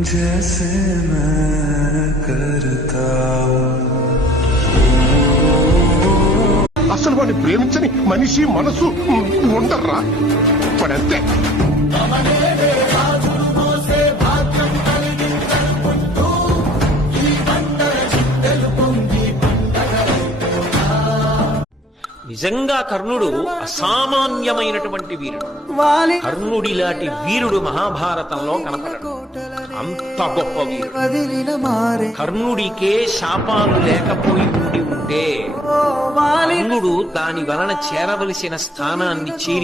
जैसे मैं करता అసలు వాడిని ప్రేమించని మనిషి మనసు ఉండర్రా పడంతే. నిజంగా కర్ణుడు అసామాన్యమైనటువంటి వీరుడు. కర్ణుడిలాంటి వీరుడు మహాభారతంలో కనపడడు. అంత గొప్ప వీరుడు. కర్ణుడికే శాపాలు లేకపోయి ఉంటే కర్ణుడు దాని వలన చేరవలసిన స్థానాన్ని చేరి